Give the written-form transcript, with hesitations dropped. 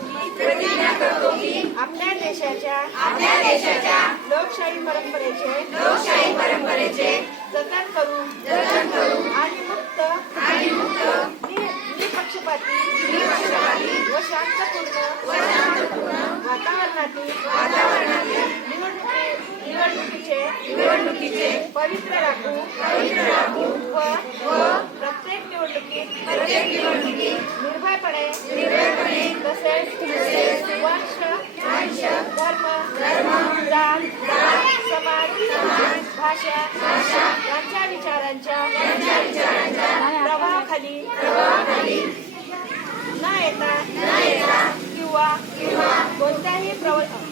की आपल्या देशाच्या लोकशाही परंपरेचे जतन करू आणि मुक्त निपक्षपाती व शांतपूर्ण वातावरणातील निवडणुकीचे पवित्र राखू व प्रत्येक निवडणुकीत निर्भयपणे तसेच वंश धर्म जात समाज भाषा यांच्या विचारांच्या प्रभावाखाली न येता किंवा कोणत्याही प्रलोभनास